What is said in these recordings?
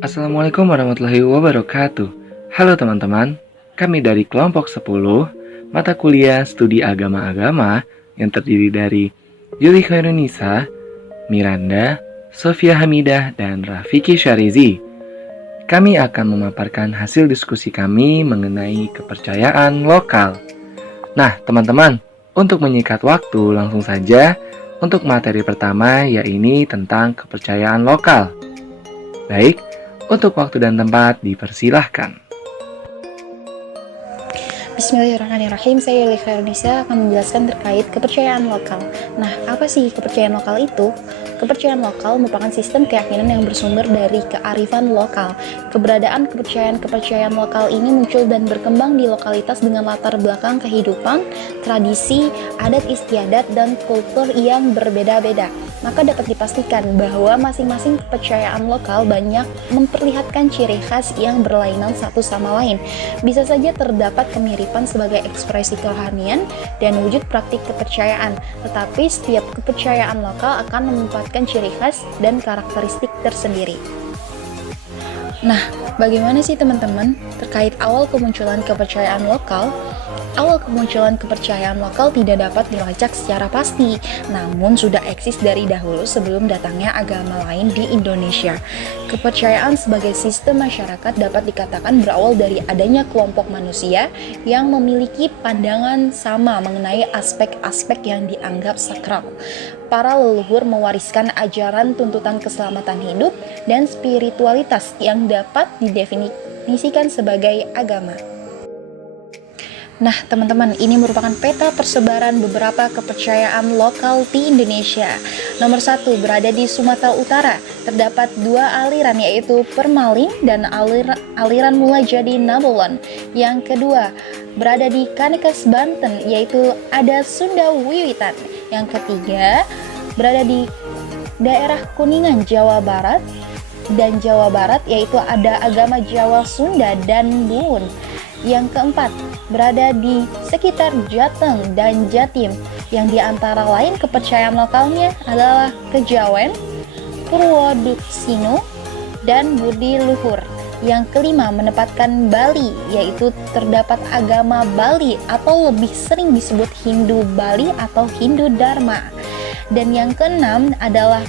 Assalamualaikum warahmatullahi wabarakatuh. Halo teman-teman, kami dari kelompok 10 mata kuliah studi agama-agama yang terdiri dari Yuli Khairunisa, Miranda, Sofia Hamidah, dan Rafiki Syarizi. Kami akan memaparkan hasil diskusi kami mengenai kepercayaan lokal. Nah teman-teman, untuk menyingkat waktu langsung saja untuk materi pertama yaitu tentang kepercayaan lokal. Baik, untuk waktu dan tempat dipersilahkan. Bismillahirrahmanirrahim, saya Yuli Khairunisa akan menjelaskan terkait kepercayaan lokal. Nah, apa sih kepercayaan lokal itu? Kepercayaan lokal merupakan sistem keyakinan yang bersumber dari kearifan lokal. Keberadaan kepercayaan lokal ini muncul dan berkembang di lokalitas dengan latar belakang kehidupan, tradisi, adat istiadat, dan kultur yang berbeda-beda. Maka dapat dipastikan bahwa masing-masing kepercayaan lokal banyak memperlihatkan ciri khas yang berlainan satu sama lain. Bisa saja terdapat kemiripan sebagai ekspresi kerohanian dan wujud praktik kepercayaan, tetapi setiap kepercayaan lokal akan menempatkan ciri khas dan karakteristik tersendiri. Nah, bagaimana sih teman-teman terkait awal kemunculan kepercayaan lokal? Awal kemunculan kepercayaan lokal tidak dapat dilacak secara pasti, namun sudah eksis dari dahulu sebelum datangnya agama lain di Indonesia. Kepercayaan sebagai sistem masyarakat dapat dikatakan berawal dari adanya kelompok manusia yang memiliki pandangan sama mengenai aspek-aspek yang dianggap sakral. Para leluhur mewariskan ajaran tuntutan keselamatan hidup dan spiritualitas yang dapat didefinisikan sebagai agama. Nah, teman-teman, ini merupakan peta persebaran beberapa kepercayaan lokal di Indonesia. Nomor 1, berada di Sumatera Utara. Terdapat 2 aliran, yaitu Permalin dan aliran Mula Jadi Nabolon. Yang kedua, berada di Kanekes, Banten, yaitu ada Sunda Wiwitan. Yang ketiga, berada di daerah Kuningan, Jawa Barat dan Jawa Barat, yaitu ada agama Jawa Sunda dan Buun. Yang keempat, berada di sekitar Jateng dan Jatim, yang diantara lain kepercayaan lokalnya adalah Kejawen, Purwoduksino, dan Budi Luhur. Yang kelima, menempatkan Bali, yaitu terdapat agama Bali atau lebih sering disebut Hindu Bali atau Hindu Dharma. Dan yang keenam adalah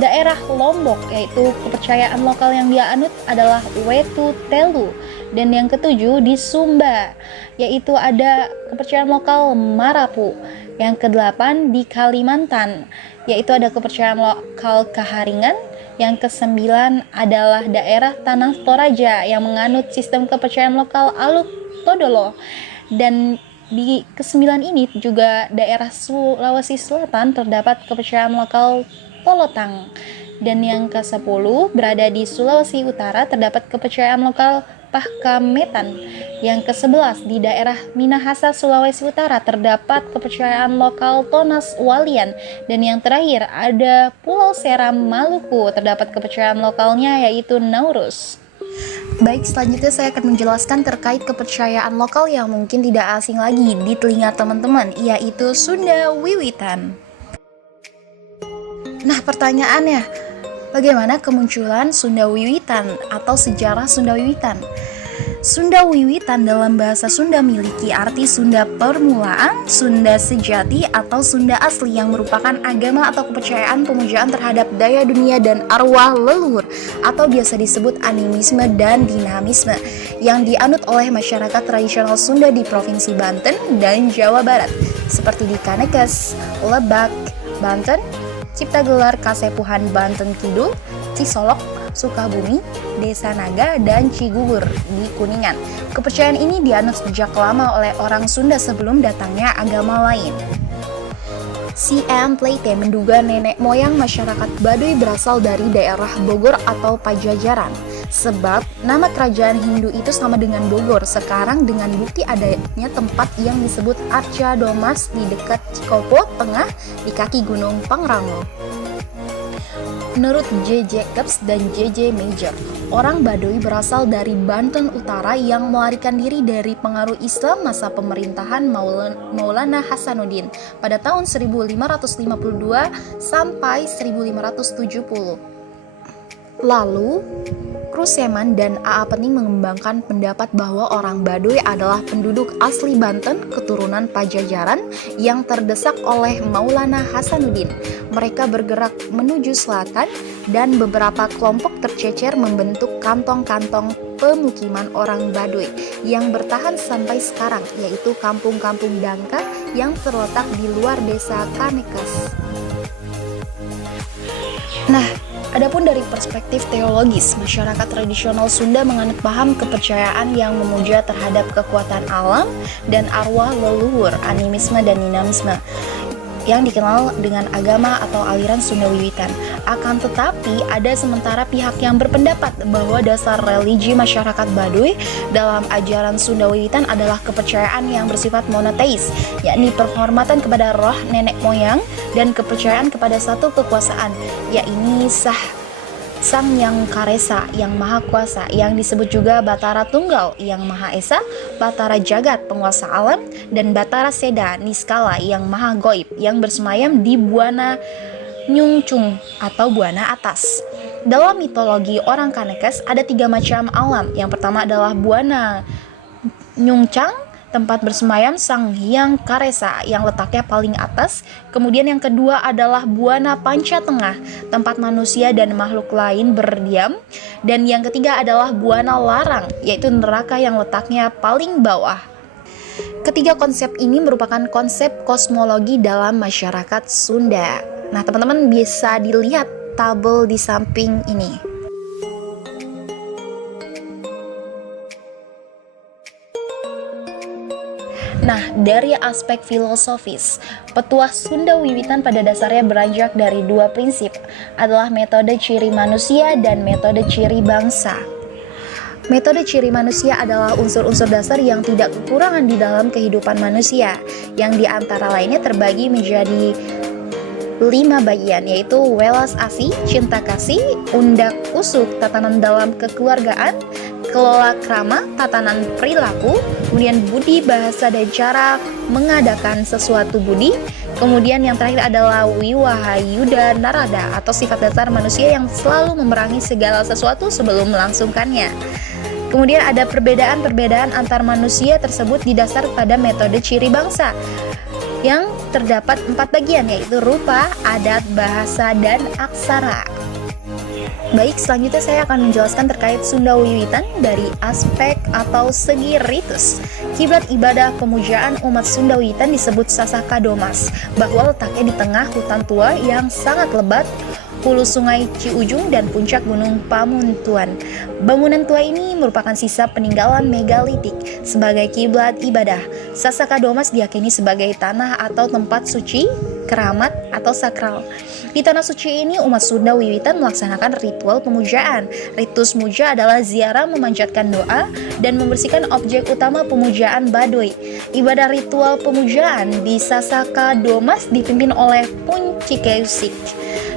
daerah Lombok, yaitu kepercayaan lokal yang dia anut adalah Wetu Telu. Dan yang ketujuh di Sumba, yaitu ada kepercayaan lokal Marapu. Yang kedelapan di Kalimantan, yaitu ada kepercayaan lokal Kaharingan. Yang kesembilan adalah daerah Tanah Toraja yang menganut sistem kepercayaan lokal Aluk Todolo. Dan di kesembilan ini juga daerah Sulawesi Selatan terdapat kepercayaan lokal Tolotang. Dan yang ke-10 berada di Sulawesi Utara terdapat kepercayaan lokal Pahkametan. Yang ke-11 di daerah Minahasa Sulawesi Utara terdapat kepercayaan lokal Tonas Walian. Dan yang terakhir ada Pulau Seram Maluku, terdapat kepercayaan lokalnya yaitu Nauruz. Baik, selanjutnya saya akan menjelaskan terkait kepercayaan lokal yang mungkin tidak asing lagi di telinga teman-teman, yaitu Sunda Wiwitan. Nah, pertanyaannya, bagaimana kemunculan Sunda Wiwitan atau sejarah Sunda Wiwitan? Sunda Wiwitan dalam bahasa Sunda memiliki arti Sunda permulaan, Sunda sejati, atau Sunda asli yang merupakan agama atau kepercayaan pemujaan terhadap daya dunia dan arwah leluhur atau biasa disebut animisme dan dinamisme yang dianut oleh masyarakat tradisional Sunda di Provinsi Banten dan Jawa Barat seperti di Kanekes, Lebak, Banten, Ciptagelar, Kasepuhan, Banten Kidul, Cisolok, Sukabumi, Desa Naga, dan Cigugur di Kuningan. Kepercayaan ini dianut sejak lama oleh orang Sunda sebelum datangnya agama lain. C.M. Plate menduga nenek moyang masyarakat Baduy berasal dari daerah Bogor atau Pajajaran, sebab nama kerajaan Hindu itu sama dengan Bogor sekarang dengan bukti adanya tempat yang disebut Arca Domas di dekat Cikopo Tengah di kaki Gunung Pangrango. Menurut J. Jacobs dan J. Major, orang Baduy berasal dari Banten Utara yang melarikan diri dari pengaruh Islam masa pemerintahan Maulana Hasanuddin pada tahun 1552 sampai 1570. Lalu, Kruseman dan A.A. Pening mengembangkan pendapat bahwa orang Baduy adalah penduduk asli Banten keturunan Pajajaran yang terdesak oleh Maulana Hasanuddin. Mereka bergerak menuju selatan dan beberapa kelompok tercecer membentuk kantong-kantong pemukiman orang Baduy yang bertahan sampai sekarang, yaitu kampung-kampung Dangka yang terletak di luar desa Kanekes. Nah, adapun dari perspektif teologis, masyarakat tradisional Sunda menganut paham kepercayaan yang memuja terhadap kekuatan alam dan arwah leluhur, animisme dan dinamisme, yang dikenal dengan agama atau aliran Sunda Wiwitan. Akan tetapi, ada sementara pihak yang berpendapat bahwa dasar religi masyarakat Baduy dalam ajaran Sunda Wiwitan adalah kepercayaan yang bersifat monoteis, yakni penghormatan kepada roh nenek moyang dan kepercayaan kepada satu kekuasaan, yakni Sang Yang Karesa, yang Maha Kuasa, yang disebut juga Batara Tunggal, yang Maha Esa, Batara Jagat, penguasa alam, dan Batara Seda, Niskala, yang Maha Goib, yang bersemayam di Buana Nyungcung atau Buana Atas. Dalam mitologi orang Kanekes ada 3 macam alam. Yang pertama adalah Buana Nyungcang, tempat bersemayam Sang Hyang Karesa yang letaknya paling atas. Kemudian yang kedua adalah Buana Panca Tengah, tempat manusia dan makhluk lain berdiam. Dan yang ketiga adalah Buana Larang, yaitu neraka yang letaknya paling bawah. Ketiga konsep ini merupakan konsep kosmologi dalam masyarakat Sunda. Nah, teman-teman bisa dilihat tabel di samping ini. Nah, dari aspek filosofis, petuah Sunda Wiwitan pada dasarnya beranjak dari 2 prinsip, adalah metode ciri manusia dan metode ciri bangsa. Metode ciri manusia adalah unsur-unsur dasar yang tidak kekurangan di dalam kehidupan manusia, yang diantara lainnya terbagi menjadi 5 bagian, yaitu welas asih, cinta kasih, undak usuk, tatanan dalam kekeluargaan, kelola krama, tatanan perilaku, kemudian budi, bahasa, dan cara mengadakan sesuatu budi. Kemudian yang terakhir adalah wiwahayuda narada atau sifat dasar manusia yang selalu memerangi segala sesuatu sebelum melangsungkannya. Kemudian ada perbedaan-perbedaan antar manusia tersebut didasar pada metode ciri bangsa yang terdapat 4 bagian, yaitu rupa, adat, bahasa, dan aksara. Baik, selanjutnya saya akan menjelaskan terkait Sunda Wiwitan dari aspek atau segi ritus. Kiblat ibadah pemujaan umat Sunda Wiwitan disebut Sasaka Domas, bahwa letaknya di tengah hutan tua yang sangat lebat, hulu sungai Ciujung dan puncak gunung Pamuntuan. Bangunan tua ini merupakan sisa peninggalan megalitik sebagai kiblat ibadah. Sasaka Domas diyakini sebagai tanah atau tempat suci, keramat atau sakral. Di tanah suci ini umat Sunda Wiwitan melaksanakan ritual pemujaan. Ritus muja adalah ziarah memanjatkan doa dan membersihkan objek utama pemujaan Baduy. Ibadah ritual pemujaan di Sasaka Domas dipimpin oleh Puncikeusik.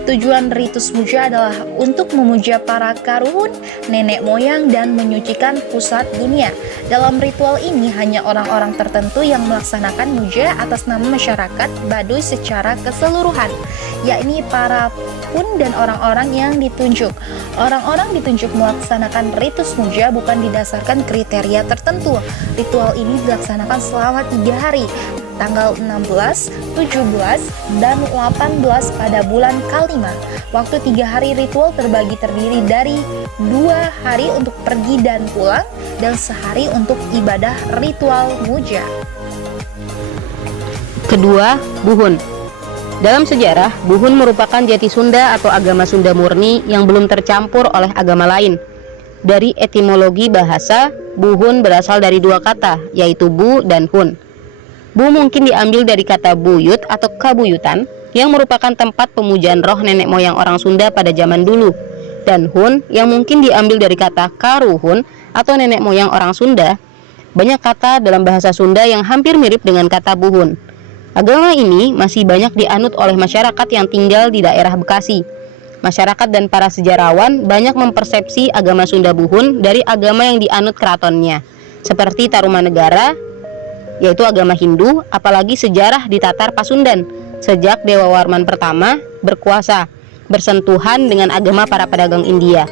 Tujuan ritus muja adalah untuk memuja para karuhun, nenek moyang, dan menyucikan pusat dunia. Dalam ritual ini hanya orang-orang tertentu yang melaksanakan muja atas nama masyarakat Baduy secara keseluruhan, yakni para pun dan orang-orang yang ditunjuk. Orang-orang ditunjuk melaksanakan ritus muja bukan didasarkan kriteria tertentu. Ritual ini dilaksanakan selama 3 hari, tanggal 16, 17, dan 18 pada bulan Kalima. Waktu 3 hari ritual terdiri dari 2 hari untuk pergi dan pulang, dan sehari untuk ibadah ritual muja. Kedua, Buhun. Dalam sejarah, Buhun merupakan jati Sunda atau agama Sunda murni yang belum tercampur oleh agama lain. Dari etimologi bahasa, Buhun berasal dari 2 kata, yaitu Bu dan Hun. Bu mungkin diambil dari kata buyut atau kabuyutan, yang merupakan tempat pemujaan roh nenek moyang orang Sunda pada zaman dulu. Dan Hun yang mungkin diambil dari kata karuhun atau nenek moyang orang Sunda. Banyak kata dalam bahasa Sunda yang hampir mirip dengan kata Buhun. Agama ini masih banyak dianut oleh masyarakat yang tinggal di daerah Bekasi. Masyarakat dan para sejarawan banyak mempersepsi agama Sunda Buhun dari agama yang dianut keratonnya, seperti Tarumanegara, yaitu agama Hindu, apalagi sejarah di Tatar Pasundan, sejak Dewa Warman pertama berkuasa, bersentuhan dengan agama para pedagang India.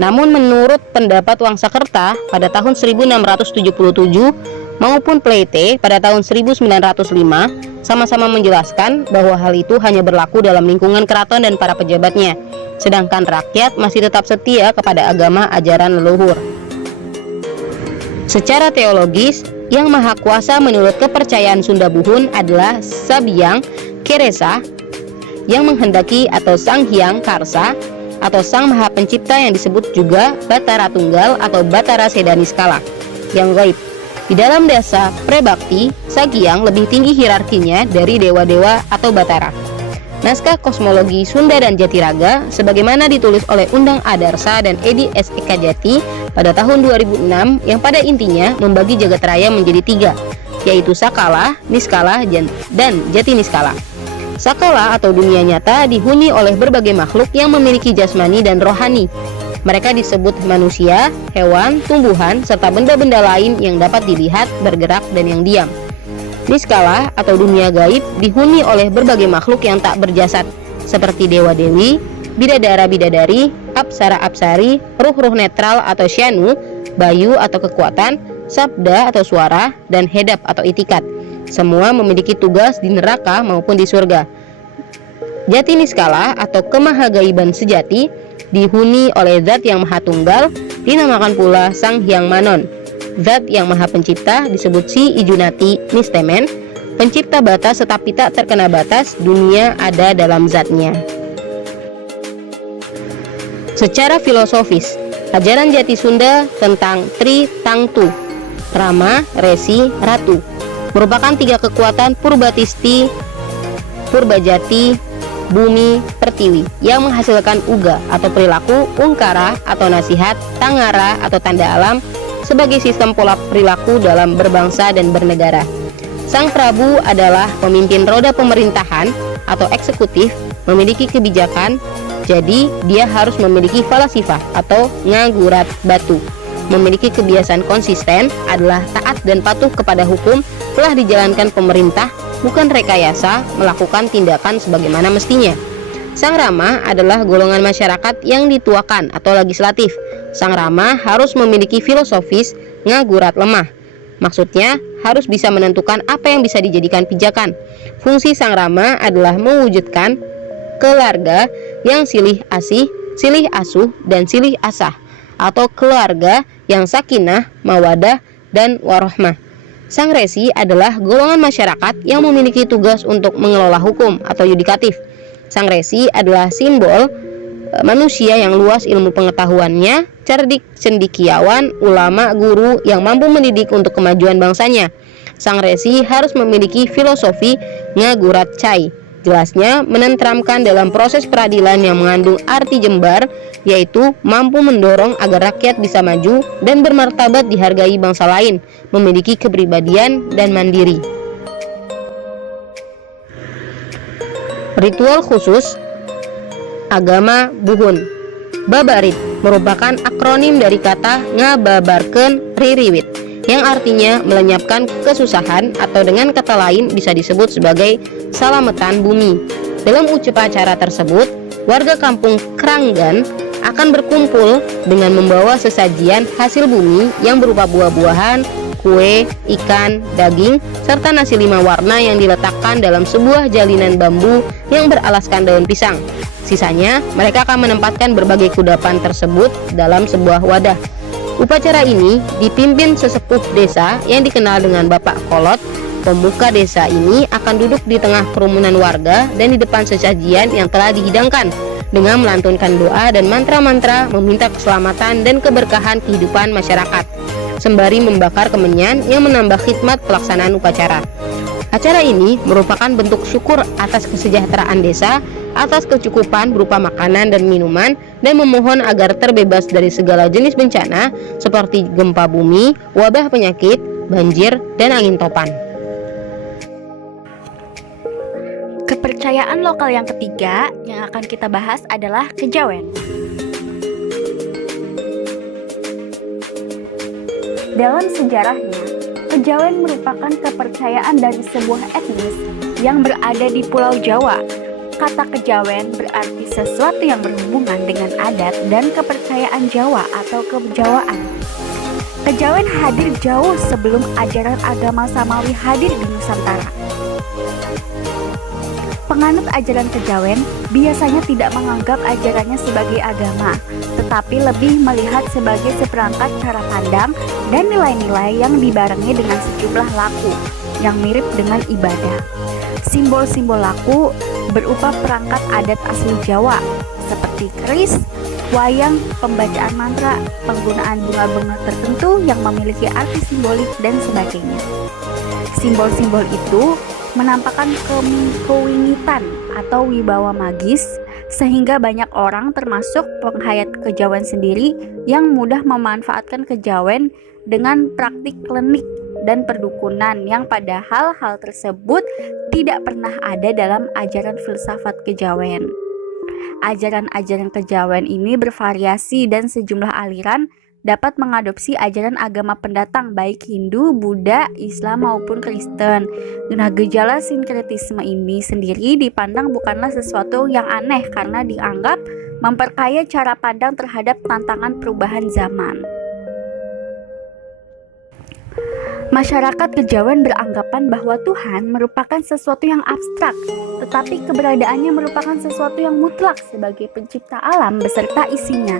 Namun menurut pendapat Wangsakerta pada tahun 1677 maupun Pleite pada tahun 1905 sama-sama menjelaskan bahwa hal itu hanya berlaku dalam lingkungan keraton dan para pejabatnya, sedangkan rakyat masih tetap setia kepada agama ajaran leluhur. Secara teologis, Yang Maha Kuasa menurut kepercayaan Sunda Buhun adalah Sabyang Keresa yang menghendaki, atau Sang Hyang Karsa atau Sang Maha Pencipta yang disebut juga Batara Tunggal atau Batara Sedaniskala yang gaib. Di dalam dasa prebakti, Sagyang lebih tinggi hierarkinya dari dewa-dewa atau Batara. Naskah Kosmologi Sunda dan Jatiraga sebagaimana ditulis oleh Undang Adarsa dan Edi S. Ekajati pada tahun 2006 yang pada intinya membagi jagat raya menjadi 3, yaitu Sakala, Niskala, dan Jati Niskala. Sakala atau dunia nyata dihuni oleh berbagai makhluk yang memiliki jasmani dan rohani. Mereka disebut manusia, hewan, tumbuhan, serta benda-benda lain yang dapat dilihat, bergerak, dan yang diam. Niskala atau dunia gaib dihuni oleh berbagai makhluk yang tak berjasad, seperti dewa-dewi, bidadara-bidadari, apsara-apsari, ruh-ruh netral atau syanu, bayu atau kekuatan, sabda atau suara, dan hedap atau itikat. Semua memiliki tugas di neraka maupun di surga. Jati Niskala atau kemahagaiban sejati dihuni oleh Zat yang Maha Tunggal, dinamakan pula Sang Hyang Manon. Zat yang Maha Pencipta disebut Si Ijunati Nistemen, pencipta batas tetapi tak terkena batas, dunia ada dalam zatnya. Secara filosofis, ajaran Jati Sunda tentang Tri Tangtu, Rama, Resi, Ratu merupakan 3 kekuatan Purbatisti, Purbajati, Bumi, Pertiwi yang menghasilkan uga atau perilaku, ungkara atau nasihat, tangara atau tanda alam sebagai sistem pola perilaku dalam berbangsa dan bernegara. Sang Prabu adalah pemimpin roda pemerintahan atau eksekutif, memiliki kebijakan, jadi dia harus memiliki falasifah atau ngagurat batu. Memiliki kebiasaan konsisten adalah taat dan patuh kepada hukum telah dijalankan pemerintah, bukan rekayasa melakukan tindakan sebagaimana mestinya. Sang Rama adalah golongan masyarakat yang dituakan atau legislatif. Sang Rama harus memiliki filosofis ngagurat lemah. Maksudnya harus bisa menentukan apa yang bisa dijadikan pijakan. Fungsi Sang Rama adalah mewujudkan keluarga yang silih asih, silih asuh, dan silih asah, atau keluarga yang sakinah, mawadah, dan warohmah. Sang Resi adalah golongan masyarakat yang memiliki tugas untuk mengelola hukum atau yudikatif. Sang Resi adalah simbol manusia yang luas ilmu pengetahuannya, cerdik, cendekiawan, ulama, guru yang mampu mendidik untuk kemajuan bangsanya. Sang Resi harus memiliki filosofi ngagurat cai, jelasnya menenteramkan dalam proses peradilan yang mengandung arti jembar, yaitu mampu mendorong agar rakyat bisa maju dan bermartabat dihargai bangsa lain, memiliki kepribadian dan mandiri. Ritual khusus agama Buhun. Babarit merupakan akronim dari kata ngababarkeun ririwit, yang artinya melenyapkan kesusahan, atau dengan kata lain bisa disebut sebagai salametan bumi. Dalam upacara tersebut, warga kampung Kranggan akan berkumpul dengan membawa sesajian hasil bumi yang berupa buah-buahan, kue, ikan, daging, serta nasi 5 warna yang diletakkan dalam sebuah jalinan bambu yang beralaskan daun pisang. Sisanya, mereka akan menempatkan berbagai kudapan tersebut dalam sebuah wadah. Upacara ini dipimpin sesepuh desa yang dikenal dengan Bapak Kolot. Pemuka desa ini akan duduk di tengah kerumunan warga dan di depan sesajian yang telah dihidangkan dengan melantunkan doa dan mantra-mantra meminta keselamatan dan keberkahan kehidupan masyarakat, sembari membakar kemenyan yang menambah khidmat pelaksanaan upacara. Acara ini merupakan bentuk syukur atas kesejahteraan desa, atas kecukupan berupa makanan dan minuman, dan memohon agar terbebas dari segala jenis bencana seperti gempa bumi, wabah penyakit, banjir, dan angin topan. Kepercayaan lokal yang ketiga yang akan kita bahas adalah kejawen. Dalam sejarahnya, kejawen merupakan kepercayaan dari sebuah etnis yang berada di Pulau Jawa. Kata kejawen berarti sesuatu yang berhubungan dengan adat dan kepercayaan Jawa atau kejawaan. Kejawen hadir jauh sebelum ajaran agama Samawi hadir di Nusantara. Penganut ajaran kejawen biasanya tidak menganggap ajarannya sebagai agama, tetapi lebih melihat sebagai seperangkat cara pandang dan nilai-nilai yang dibarengi dengan sejumlah laku yang mirip dengan ibadah. Simbol-simbol laku berupa perangkat adat asli Jawa seperti keris, wayang, pembacaan mantra, penggunaan bunga-bunga tertentu yang memiliki arti simbolik dan sebagainya. Simbol-simbol itu menampakkan kewinitan atau wibawa magis sehingga banyak orang termasuk penghayat kejawen sendiri yang mudah memanfaatkan kejawen dengan praktik klinik dan perdukunan yang padahal hal tersebut tidak pernah ada dalam ajaran filsafat kejawen. Ajaran-ajaran kejawen ini bervariasi dan sejumlah aliran dapat mengadopsi ajaran agama pendatang baik Hindu, Buddha, Islam maupun Kristen. Nah, gejala sinkretisme ini sendiri dipandang bukanlah sesuatu yang aneh karena dianggap memperkaya cara pandang terhadap tantangan perubahan zaman. Masyarakat kejawen beranggapan bahwa Tuhan merupakan sesuatu yang abstrak, tetapi keberadaannya merupakan sesuatu yang mutlak sebagai pencipta alam beserta isinya.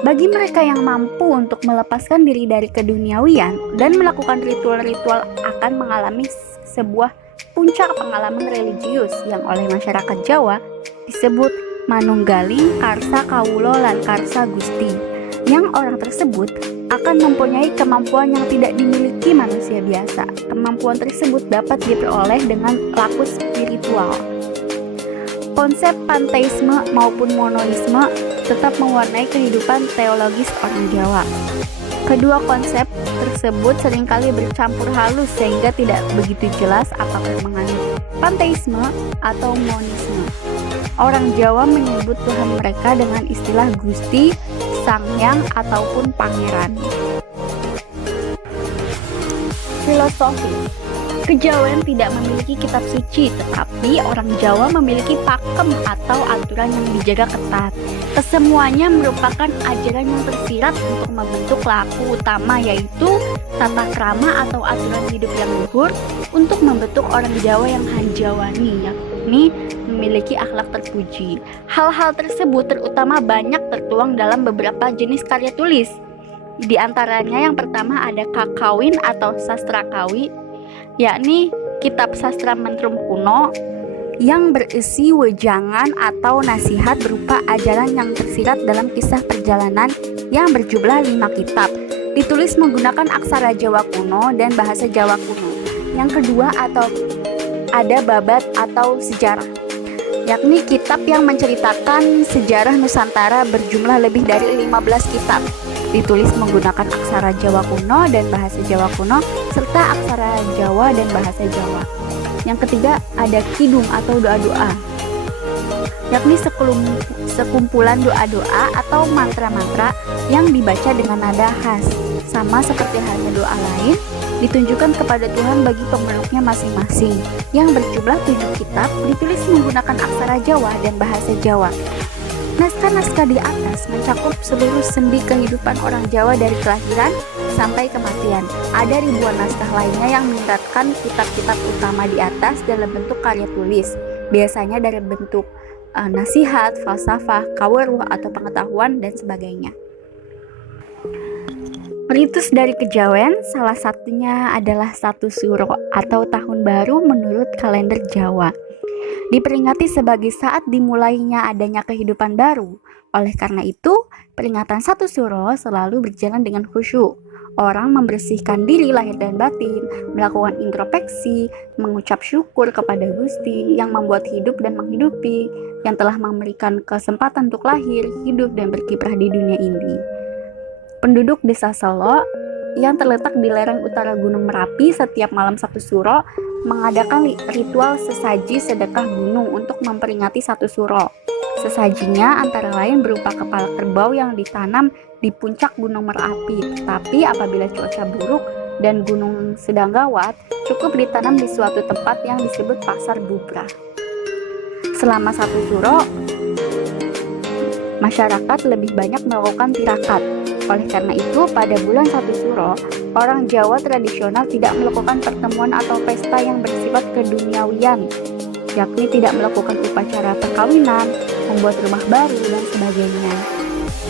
Bagi mereka yang mampu untuk melepaskan diri dari keduniawian dan melakukan ritual-ritual akan mengalami sebuah puncak pengalaman religius yang oleh masyarakat Jawa disebut manunggaling karsa kawulo lan karsa gusti, yang orang tersebut akan mempunyai kemampuan yang tidak dimiliki manusia biasa. Kemampuan tersebut dapat diperoleh dengan laku spiritual. Konsep panteisme maupun monoisme tetap mewarnai kehidupan teologis orang Jawa. Kedua konsep tersebut seringkali bercampur halus sehingga tidak begitu jelas apakah menganut panteisme atau monisme. Orang Jawa menyebut Tuhan mereka dengan istilah Gusti, Sanghyang ataupun Pangeran. Filosofi. Kejawen tidak memiliki kitab suci, tetapi orang Jawa memiliki pakem atau aturan yang dijaga ketat. Kesemuanya merupakan ajaran yang tersirat untuk membentuk laku utama, yaitu tata krama atau aturan hidup yang luhur untuk membentuk orang Jawa yang hanjawani, yakni memiliki akhlak terpuji. Hal-hal tersebut terutama banyak tertuang dalam beberapa jenis karya tulis. Di antaranya yang pertama ada kakawin atau sastra kawi, yakni kitab sastra mentrum kuno yang berisi wejangan atau nasihat berupa ajaran yang tersirat dalam kisah perjalanan yang berjumlah 5 kitab, ditulis menggunakan aksara Jawa kuno dan bahasa Jawa kuno. Yang kedua atau ada babat atau sejarah, yakni kitab yang menceritakan sejarah Nusantara berjumlah lebih dari 15 kitab, ditulis menggunakan aksara Jawa kuno dan bahasa Jawa kuno serta aksara Jawa dan bahasa Jawa. Yang ketiga ada kidung atau doa-doa, yakni sekumpulan doa-doa atau mantra-mantra yang dibaca dengan nada khas, sama seperti halnya doa lain ditunjukkan kepada Tuhan bagi pemeluknya masing-masing, yang berjumlah 7 kitab, ditulis menggunakan aksara Jawa dan bahasa Jawa. Naskah-naskah di atas mencakup seluruh sendi kehidupan orang Jawa dari kelahiran sampai kematian. Ada ribuan naskah lainnya yang menyiratkan kitab-kitab utama di atas dalam bentuk karya tulis, biasanya dari bentuk nasihat, falsafah, kaweruh atau pengetahuan dan sebagainya. Ritus dari kejawen salah satunya adalah Satu Suro atau Tahun Baru menurut kalender Jawa. Diperingati sebagai saat dimulainya adanya kehidupan baru. Oleh karena itu, peringatan Satu Suro selalu berjalan dengan khusyuk. Orang membersihkan diri lahir dan batin, melakukan introspeksi, mengucap syukur kepada Gusti yang membuat hidup dan menghidupi, yang telah memberikan kesempatan untuk lahir, hidup, dan berkiprah di dunia ini. Penduduk desa Selo yang terletak di lereng utara Gunung Merapi setiap malam Satu Suro mengadakan ritual sesaji sedekah gunung untuk memperingati satu suro. Sesajinya antara lain berupa kepala kerbau yang ditanam di puncak Gunung Merapi. Tetapi apabila cuaca buruk dan gunung sedang gawat, cukup ditanam di suatu tempat yang disebut Pasar Bubrah. Selama satu suro, masyarakat lebih banyak melakukan tirakat. Oleh karena itu, pada bulan satu suro, orang Jawa tradisional tidak melakukan pertemuan atau pesta yang bersifat keduniawian, yakni tidak melakukan upacara perkawinan, membuat rumah baru, dan sebagainya.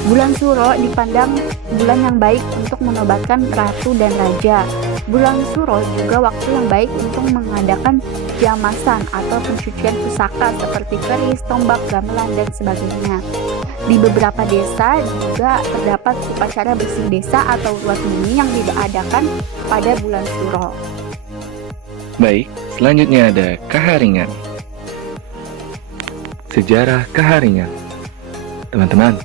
Bulan Suro dipandang bulan yang baik untuk menobatkan ratu dan raja. Bulan Suro juga waktu yang baik untuk mengadakan jamasan atau pencucian pusaka seperti keris, tombak, gamelan, dan sebagainya. Di beberapa desa juga terdapat upacara bersih desa atau ruat bumi yang diadakan pada bulan Suro. Baik, selanjutnya ada Kaharingan. Sejarah Kaharingan. Teman-teman,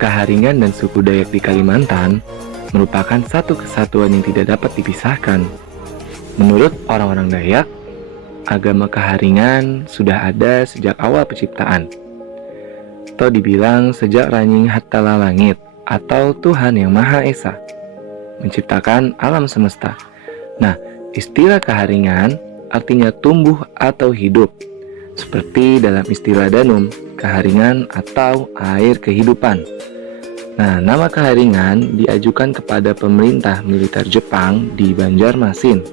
Kaharingan dan suku Dayak di Kalimantan merupakan satu kesatuan yang tidak dapat dipisahkan. Menurut orang-orang Dayak, agama Kaharingan sudah ada sejak awal penciptaan, atau dibilang sejak Ranying Hattala Langit atau Tuhan Yang Maha Esa menciptakan alam semesta. Nah, istilah Kaharingan artinya tumbuh atau hidup, seperti dalam istilah Danum, Kaharingan atau air kehidupan. Nah, nama Kaharingan diajukan kepada pemerintah militer Jepang di Banjarmasin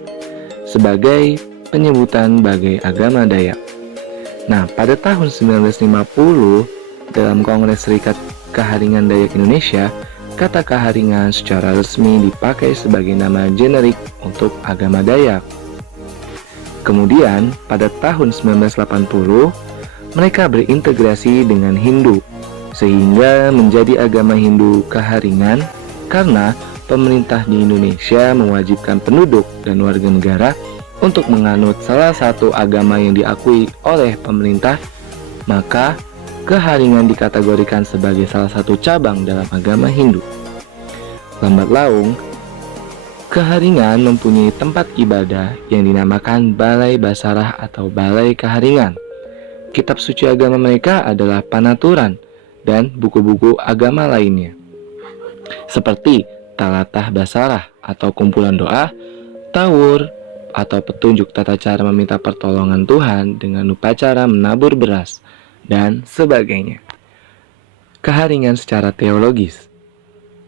sebagai penyebutan bagai agama Dayak. Nah, pada tahun 1950, dalam Kongres Serikat Kaharingan Dayak Indonesia, kata Kaharingan secara resmi dipakai sebagai nama generik untuk agama Dayak. Kemudian, pada tahun 1980, mereka berintegrasi dengan Hindu, sehingga menjadi agama Hindu Kaharingan karena pemerintah di Indonesia mewajibkan penduduk dan warga negara untuk menganut salah satu agama yang diakui oleh pemerintah, maka Kaharingan dikategorikan sebagai salah satu cabang dalam agama Hindu. Lambat laun, Kaharingan mempunyai tempat ibadah yang dinamakan Balai Basarah atau Balai Kaharingan. Kitab suci agama mereka adalah Panaturan dan buku-buku agama lainnya, seperti Talatah Basarah atau kumpulan doa, Tawur atau petunjuk tata cara meminta pertolongan Tuhan dengan upacara menabur beras, dan sebagainya. Kaharingan secara teologis.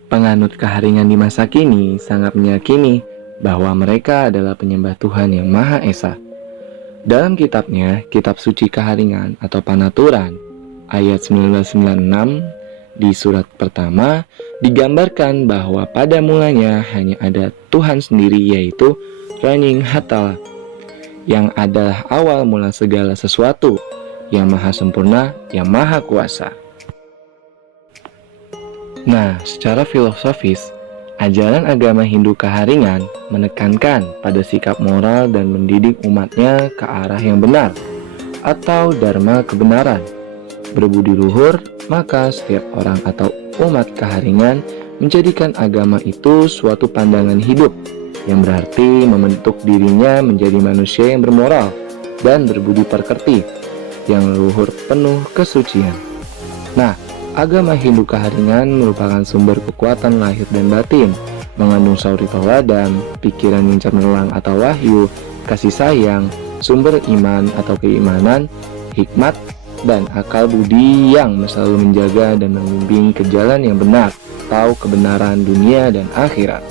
Penganut Kaharingan di masa kini sangat meyakini bahwa mereka adalah penyembah Tuhan Yang Maha Esa. Dalam kitabnya, Kitab Suci Kaharingan atau Panaturan, ayat 1996 di surat pertama, digambarkan bahwa pada mulanya hanya ada Tuhan sendiri, yaitu Ranying Hattala, yang adalah awal mula segala sesuatu, yang maha sempurna, yang maha kuasa. Nah, secara filosofis, ajaran agama Hindu Kaharingan menekankan pada sikap moral dan mendidik umatnya ke arah yang benar, atau dharma kebenaran. Berbudi luhur, maka setiap orang atau umat Kaharingan menjadikan agama itu suatu pandangan hidup, yang berarti membentuk dirinya menjadi manusia yang bermoral dan berbudi pekerti, yang leluhur penuh kesucian. Nah, agama Hindu Kaharingan merupakan sumber kekuatan lahir dan batin, mengandung sauri tauladan, pikiran yang cemerlang atau wahyu, kasih sayang, sumber iman atau keimanan, hikmat, dan akal budi yang selalu menjaga dan membimbing ke jalan yang benar, atau kebenaran dunia dan akhirat.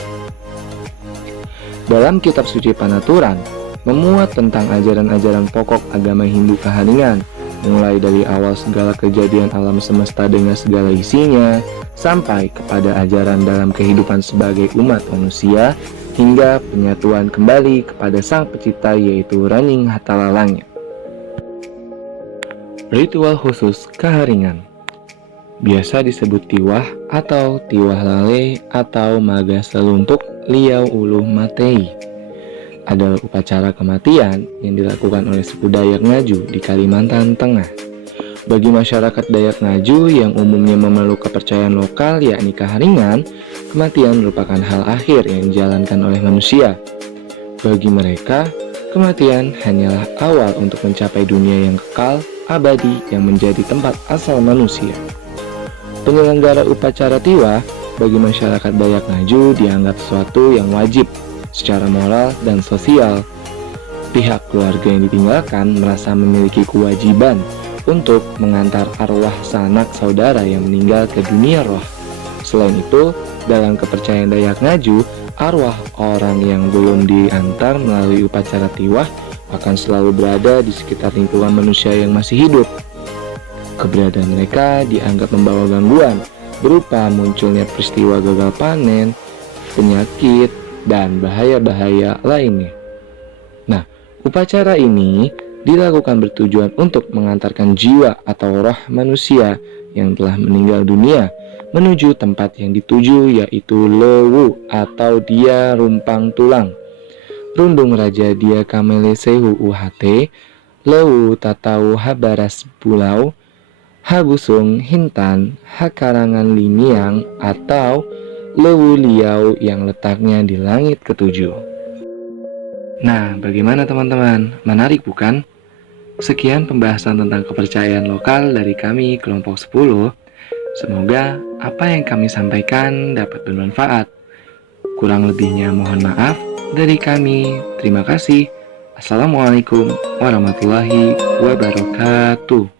Dalam kitab suci Panaturan, memuat tentang ajaran-ajaran pokok agama Hindu Kaharingan, mulai dari awal segala kejadian alam semesta dengan segala isinya, sampai kepada ajaran dalam kehidupan sebagai umat manusia, hingga penyatuan kembali kepada Sang Pencipta, yaitu Ranying Hattala Langit. Ritual khusus Kaharingan biasa disebut tiwah atau tiwah lale atau maga selumpuk liau uluh matei. Adalah upacara kematian yang dilakukan oleh suku Dayak Ngaju di Kalimantan Tengah. Bagi masyarakat Dayak Ngaju yang umumnya memeluk kepercayaan lokal yakni Kaharingan, kematian merupakan hal akhir yang dijalankan oleh manusia. Bagi mereka, Kematian hanyalah awal untuk mencapai dunia yang kekal, abadi yang menjadi tempat asal manusia. Penyelenggara upacara tiwa bagi masyarakat Dayak Ngaju dianggap sesuatu yang wajib secara moral dan sosial. Pihak keluarga yang ditinggalkan merasa memiliki kewajiban untuk mengantar arwah sanak saudara yang meninggal ke dunia roh. Selain itu, dalam kepercayaan Dayak Ngaju, arwah orang yang belum diantar melalui upacara tiwah akan selalu berada di sekitar lingkungan manusia yang masih hidup. Keberadaan mereka dianggap membawa gangguan berupa munculnya peristiwa gagal panen, penyakit, dan bahaya-bahaya lainnya. Nah, upacara ini dilakukan bertujuan untuk mengantarkan jiwa atau roh manusia yang telah meninggal dunia menuju tempat yang dituju, yaitu Lewu atau Dia Rumpang Tulang. Rundung Raja Dia Kamele Sehu UHT, Lewu Tatau Habaras Pulau, Habusung Hintan Hakarangan Limiang atau Lewu Liau yang letaknya di langit ketujuh. Nah, bagaimana teman-teman? Menarik bukan? Sekian pembahasan tentang kepercayaan lokal dari kami kelompok 10. Semoga apa yang kami sampaikan dapat bermanfaat. Kurang lebihnya mohon maaf dari kami. Terima kasih. Assalamualaikum warahmatullahi wabarakatuh.